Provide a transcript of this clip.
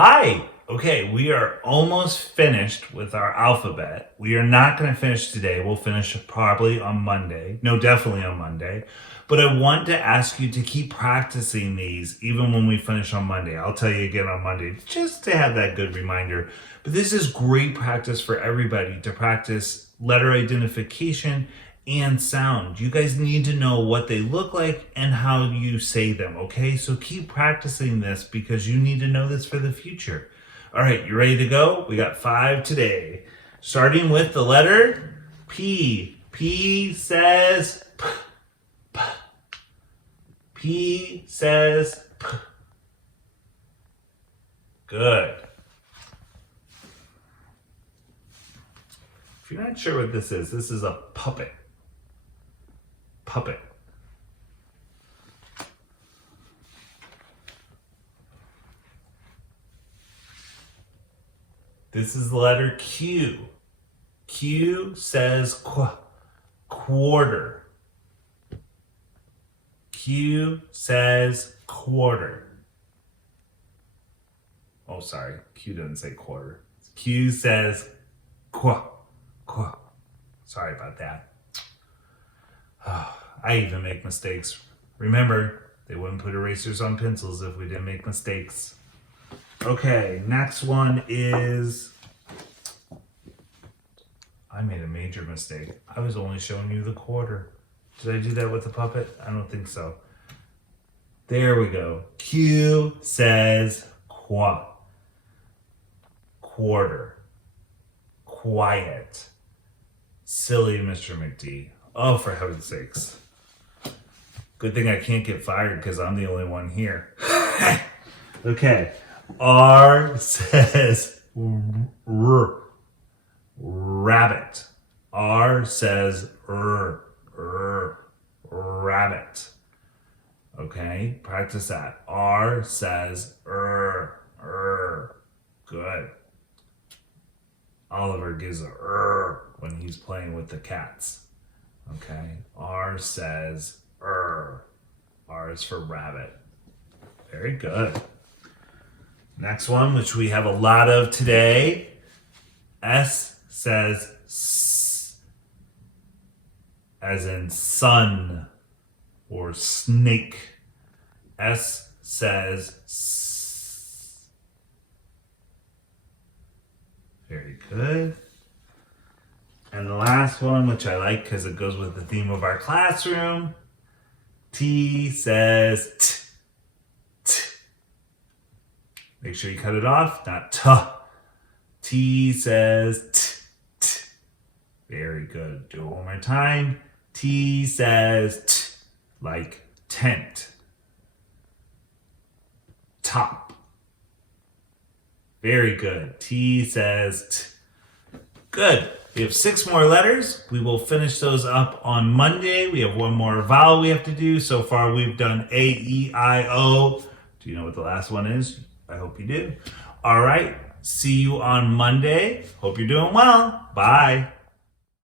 Hi! Okay, we are almost finished with our alphabet. We are not going to finish today. We'll finish probably on Monday. No, definitely on Monday. But I want to ask you to keep practicing these even when we finish on Monday. I'll tell you again on Monday just to have that good reminder. But this is great practice for everybody to practice letter identification and sound. You guys need to know what they look like and how you say them, okay? So keep practicing this because you need to know this for the future. All right, you ready to go? We got 5 today. Starting with the letter P. P says P. P. P says P. Good. If you're not sure what this is a puppet. Puppet. This is the letter Q. Q says quarter. Q says quarter. Oh, sorry. Q doesn't say quarter. Q says qua. Sorry about that. I even make mistakes. Remember, they wouldn't put erasers on pencils if we didn't make mistakes. Okay, next one is... I made a major mistake. I was only showing you the quarter. Did I do that with the puppet? I don't think so. There we go. Q says quarter. Quiet. Silly Mr. McD. Oh, for heaven's sakes. Good thing I can't get fired because I'm the only one here. Okay. R says rabbit. R says rabbit. Okay, practice that. R says Good. Oliver gives a when he's playing with the cats. Okay, R says R is for rabbit. Very good. Next one, which we have a lot of today. S says S, as in sun or snake. S says S. Very good. And the last one, which I like because it goes with the theme of our classroom. T says T. T. Make sure you cut it off, not T. T says T. T. Very good. Do it one more time. T says T, like tent. Top. Very good. T says T. Good. We have 6 more letters. We will finish those up on Monday. We have one more vowel we have to do. So far we've done A, E, I, O. Do you know what the last one is? I hope you do. All right. See you on Monday. Hope you're doing well. Bye.